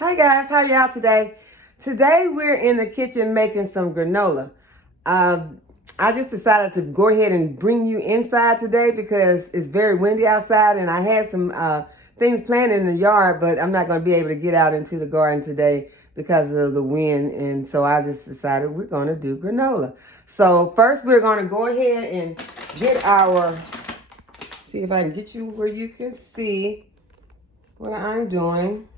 Hi guys, how y'all today? Today we're in the kitchen making some granola. I just decided to go ahead and bring you inside today because it's very windy outside and I had some things planned in the yard, but I'm not going to be able to get out into the garden today because of the wind, and so I just decided we're going to do granola. So first we're going to go ahead and get see if I can get you where you can see what I'm doing.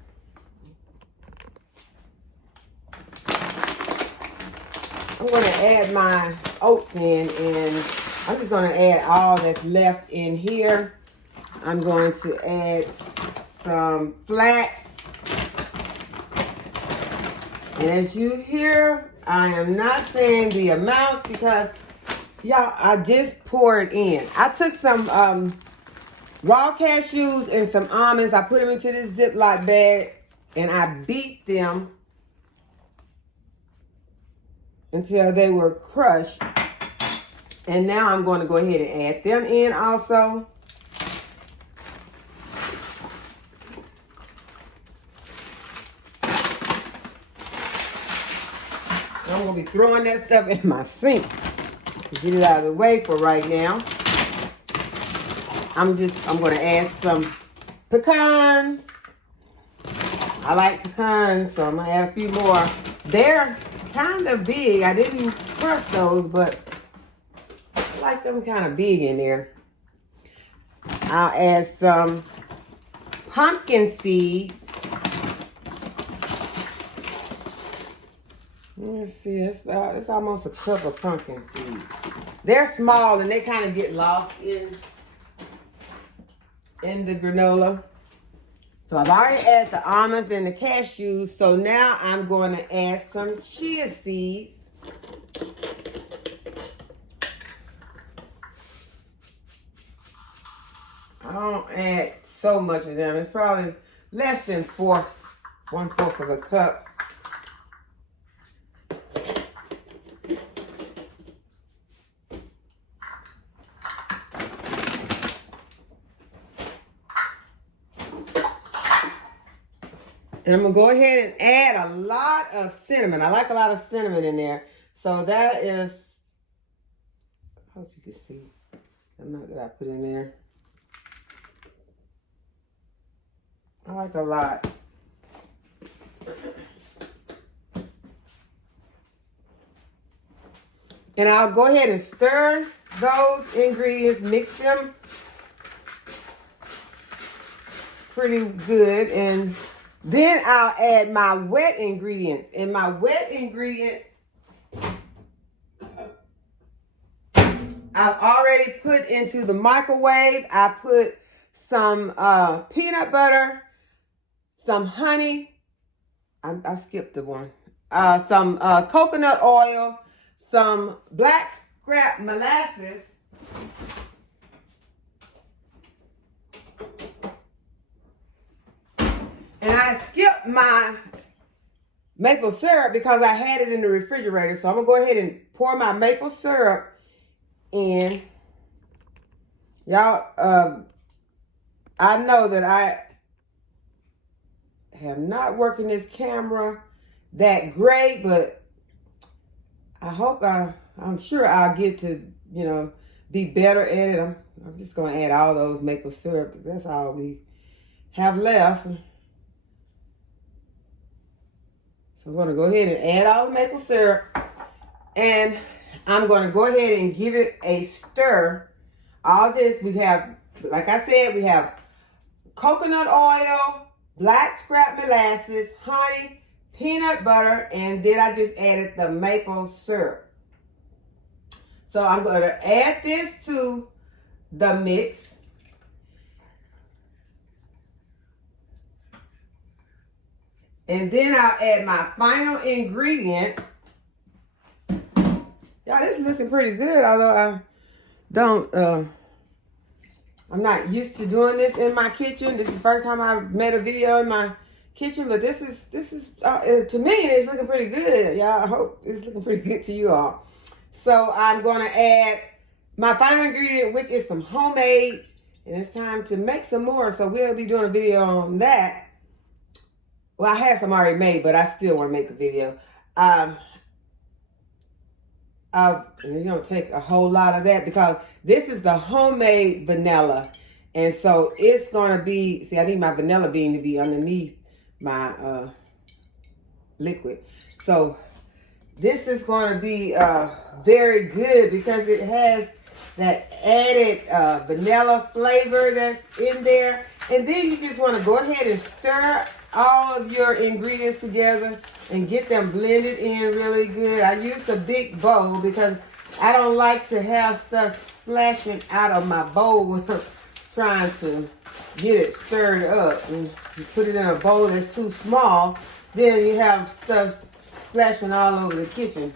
I'm going to add my oats in, and I'm just going to add all that's left in here. I'm going to add some flax. And as you hear, I am not saying the amounts because, y'all, I just poured in. I took some raw cashews and some almonds. I put them into this Ziploc bag, and I beat them until they were crushed. And now I'm going to go ahead and add them in also. I'm going to be throwing that stuff in my sink to get it out of the way for right now. I'm going to add some pecans. I like pecans, so I'm going to add a few more. They're kind of big. I didn't crush those, but I like them kind of big in there. I'll add some pumpkin seeds. Let's see, it's almost a cup of pumpkin seeds. They're small and they kind of get lost in the granola. So I've already added the almonds and the cashews. So now I'm going to add some chia seeds. I don't add so much of them. It's probably less than 1/4 of a cup. And I'm going to go ahead and add a lot of cinnamon. I like a lot of cinnamon in there. So that is, I hope you can see the amount that I put in there. I like a lot. And I'll go ahead and stir those ingredients, mix them pretty good, and then I'll add my wet ingredients. And my wet ingredients, I've already put into the microwave. I put some peanut butter, some honey. I skipped the one. Some coconut oil, some black scrap molasses, and I skipped my maple syrup because I had it in the refrigerator. So I'm going to go ahead and pour my maple syrup in. Y'all, I know that I have not working this camera that great, but I hope I'm sure I'll get to, be better at it. I'm just going to add all those maple syrup. That's all we have left. So I'm going to go ahead and add all the maple syrup. And I'm going to go ahead and give it a stir. All this, we have, like I said, we have coconut oil, black scrap molasses, honey, peanut butter, and then I just added the maple syrup. So I'm going to add this to the mix. And then I'll add my final ingredient. Y'all, this is looking pretty good, although I'm not used to doing this in my kitchen. This is the first time I've made a video in my kitchen, but this is to me, it's looking pretty good. Y'all, I hope it's looking pretty good to you all. So I'm going to add my final ingredient, which is some homemade, and it's time to make some more. So we'll be doing a video on that. Well, I had some already made, but I still want to make a video. You don't take a whole lot of that because this is the homemade vanilla. And so it's going to be, see, I need my vanilla bean to be underneath my liquid. So this is going to be very good because it has that added vanilla flavor that's in there. And then you just want to go ahead and stir all of your ingredients together and get them blended in really good. I used a big bowl because I don't like to have stuff splashing out of my bowl when I'm trying to get it stirred up. And you put it in a bowl that's too small, then you have stuff splashing all over the kitchen.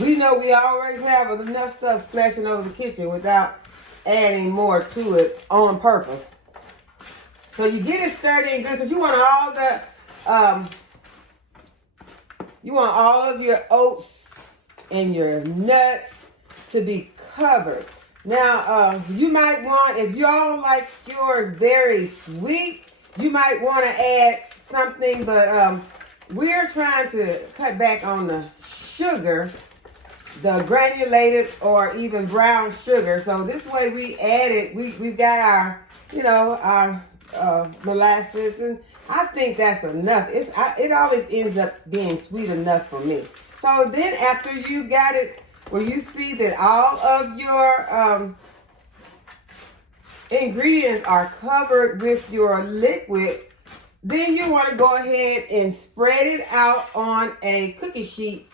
We know we always have enough stuff splashing over the kitchen without adding more to it on purpose. So you get it stirred in good because you want all of your oats and your nuts to be covered. Now, you might want, if y'all like yours very sweet, you might want to add something, but we're trying to cut back on the sugar, the granulated or even brown sugar. So this way we added, we've got our, our molasses, and I think that's enough. It always ends up being sweet enough for me. So then after you got it, where you see that all of your ingredients are covered with your liquid, then you want to go ahead and spread it out on a cookie sheet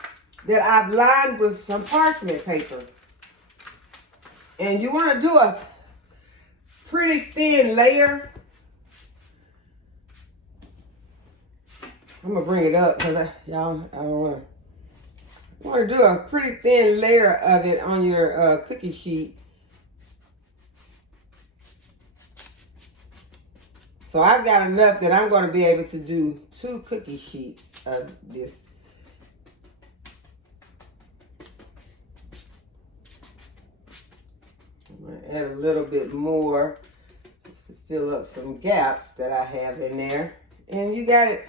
that I've lined with some parchment paper. And you want to do a pretty thin layer. I'm going to bring it up because I don't want to. You want to do a pretty thin layer of it on your cookie sheet. So I've got enough that I'm going to be able to do 2 cookie sheets of this. I'm going to add a little bit more just to fill up some gaps that I have in there. And you got it,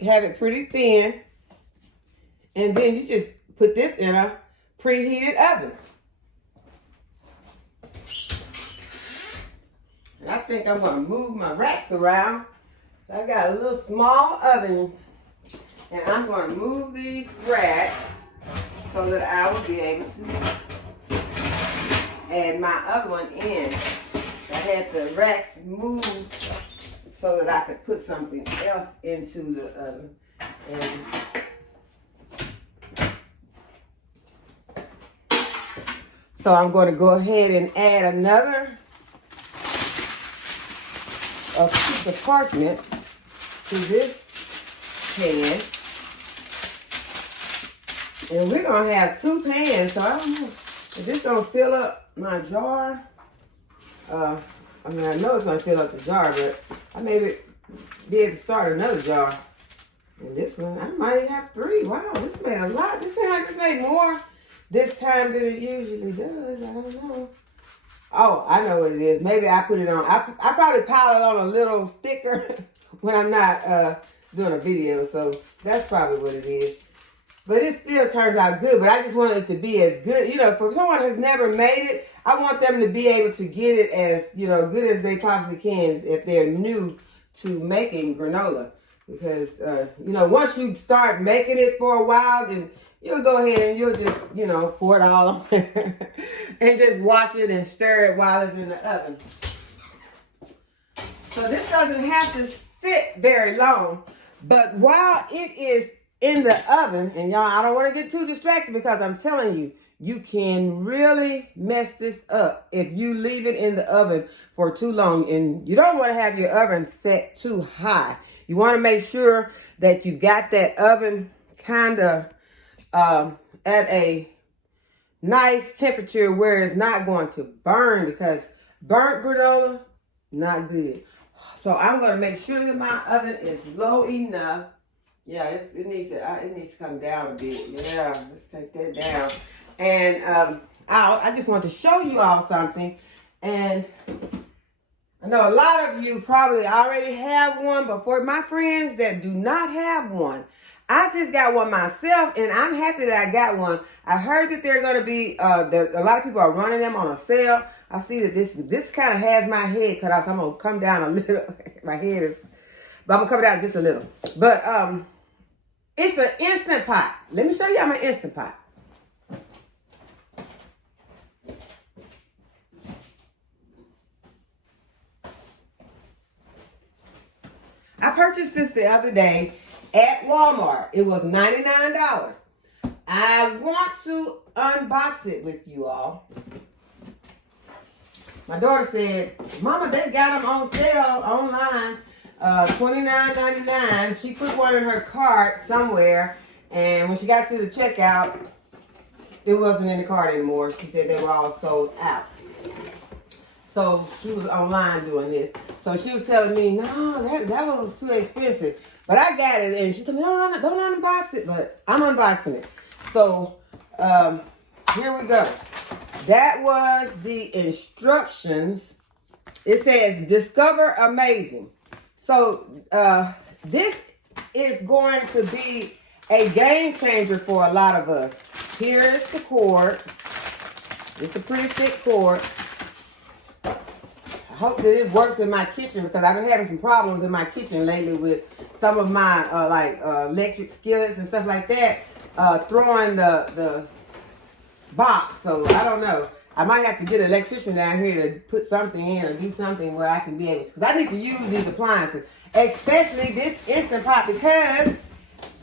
have it pretty thin. And then you just put this in a preheated oven. And I think I'm going to move my racks around. I got a little small oven. And I'm going to move these racks so that I will be able to add my other one in. I had the racks moved so that I could put something else into the oven. And so I'm going to go ahead and add another piece of parchment to this pan. And we're going to have 2 pans, so I don't know if this don't fill up my jar. I know it's going to fill up the jar, but I may be able to start another jar. And this one, I might have 3. Wow, this made a lot. This seems like this made more this time than it usually does. I don't know. Oh, I know what it is. Maybe I put it on. I probably pile it on a little thicker when I'm not doing a video. So that's probably what it is. But it still turns out good. But I just want it to be as good. For someone who's never made it, I want them to be able to get it as, good as they possibly can if they're new to making granola. Because, once you start making it for a while, then you'll go ahead and you'll just, pour it all on there and just watch it and stir it while it's in the oven. So this doesn't have to sit very long, but while it is in the oven, and y'all, I don't want to get too distracted because I'm telling you, you can really mess this up if you leave it in the oven for too long. And you don't want to have your oven set too high. You want to make sure that you got that oven kind of at a nice temperature where it's not going to burn, because burnt granola, not good. So I'm going to make sure that my oven is low enough. Yeah, it needs to come down a bit. Yeah, let's take that down. And I just want to show you all something. And I know a lot of you probably already have one, but for my friends that do not have one, I just got one myself, and I'm happy that I got one. I heard that they're going to be, a lot of people are running them on a sale. I see that this kind of has my head cut off, so I'm going to come down a little. My head is, but I'm going to come down just a little. But it's an Instant Pot. Let me show you my Instant Pot. I purchased this the other day at Walmart. It was $99. I want to unbox it with you all. My daughter said, Mama, they got them on sale online, $29.99. She put one in her cart somewhere, and when she got to the checkout, it wasn't in the cart anymore. She said they were all sold out. So she was online doing this. So she was telling me, no, that one was too expensive. But I got it, and she told me, no, don't unbox it. But I'm unboxing it. So here we go. That was the instructions. It says, discover amazing. So this is going to be a game changer for a lot of us. Here is the cord. It's a pretty thick cord. I hope that it works in my kitchen because I've been having some problems in my kitchen lately with some of my electric skillets and stuff like that throwing the box. So I don't know. I might have to get an electrician down here to put something in or do something where I can be able to, because I need to use these appliances, especially this Instant Pot, because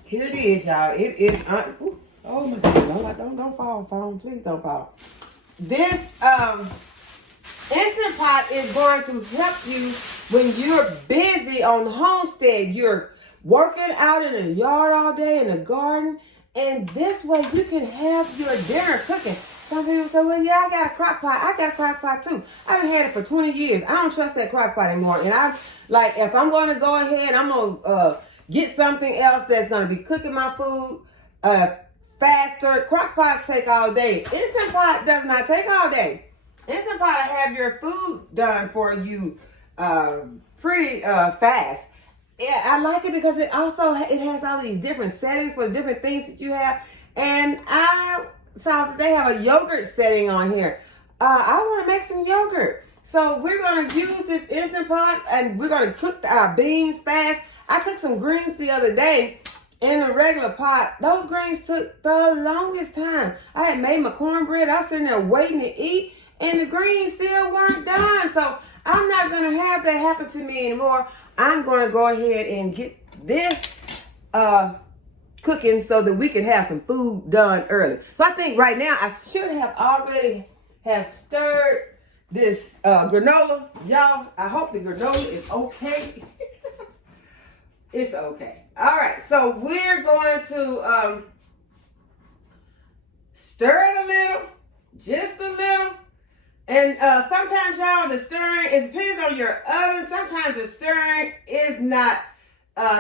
here it is, y'all. It is oh my God! Don't fall, phone. Please don't fall. This Instant Pot is going to help you when you're busy on the homestead. You're working out in the yard all day, in the garden, and this way you can have your dinner cooking. Some people say, well, yeah, I got a crock pot. I got a crock pot too. I've had it for 20 years. I don't trust that crock pot anymore. And if I'm going to go ahead, I'm going to get something else that's going to be cooking my food faster. Crock pots take all day. Instant Pot does not take all day. Instant Pot will have your food done for you pretty fast. Yeah, I like it because it has all these different settings for different things that you have. And I saw that they have a yogurt setting on here. I want to make some yogurt. So we're going to use this Instant Pot and we're going to cook our beans fast. I cooked some greens the other day in a regular pot. Those greens took the longest time. I had made my cornbread. I was sitting there waiting to eat and the greens still weren't done. So I'm not going to have that happen to me anymore. I'm going to go ahead and get this cooking so that we can have some food done early. So I think right now I should have already have stirred this granola. Y'all, I hope the granola is okay. It's okay. All right, so we're going to stir it a little, just a little. And sometimes, y'all, the stirring, it depends on your oven. Sometimes the stirring is not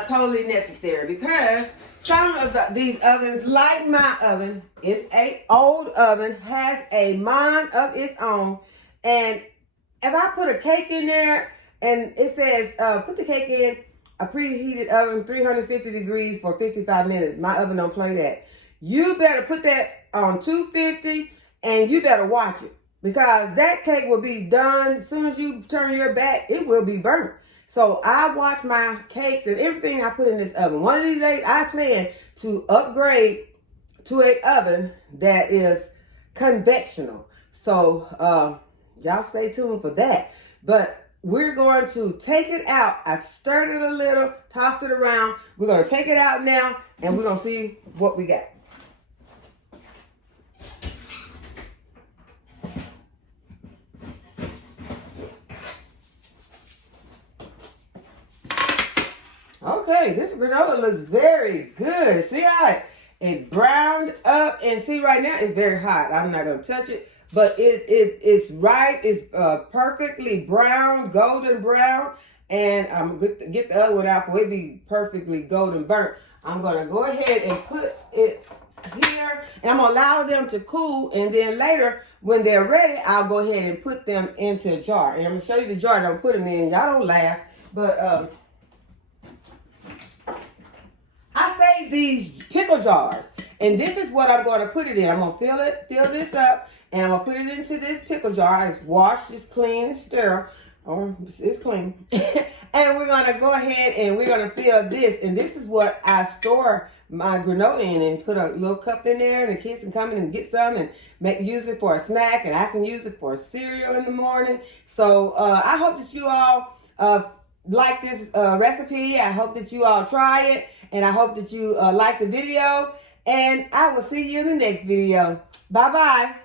totally necessary because some of these ovens, like my oven, is an old oven, has a mind of its own. And if I put a cake in there and it says, put the cake in a preheated oven, 350 degrees for 55 minutes. My oven don't play that. You better put that on 250 and you better watch it. Because that cake will be done as soon as you turn your back, it will be burnt. So I watch my cakes and everything I put in this oven. One of these days, I plan to upgrade to an oven that is convectional. So y'all stay tuned for that. But we're going to take it out. I stirred it a little, tossed it around. We're going to take it out now and we're going to see what we got. Okay, this granola looks very good. See how it browned up, and see right now it's very hot. I'm not gonna touch it, but it's right. It's perfectly brown, golden brown, and I'm gonna get the other one out for it be perfectly golden burnt. I'm gonna go ahead and put it here, and I'm gonna allow them to cool, and then later when they're ready, I'll go ahead and put them into a jar. And I'm going to show you the jar that I'm putting them in. Y'all don't laugh, but I saved these pickle jars. And this is what I'm going to put it in. I'm going to fill this up, and I'm going to put it into this pickle jar. It's washed, it's clean, it's sterile. Or it's clean. And we're going to go ahead and we're going to fill this. And this is what I store my granola in, and put a little cup in there, and the kids can come in and get some and use it for a snack, and I can use it for cereal in the morning. So I hope that you all like this recipe. I hope that you all try it, and I hope that you like the video, and I will see you in the next video. Bye-bye.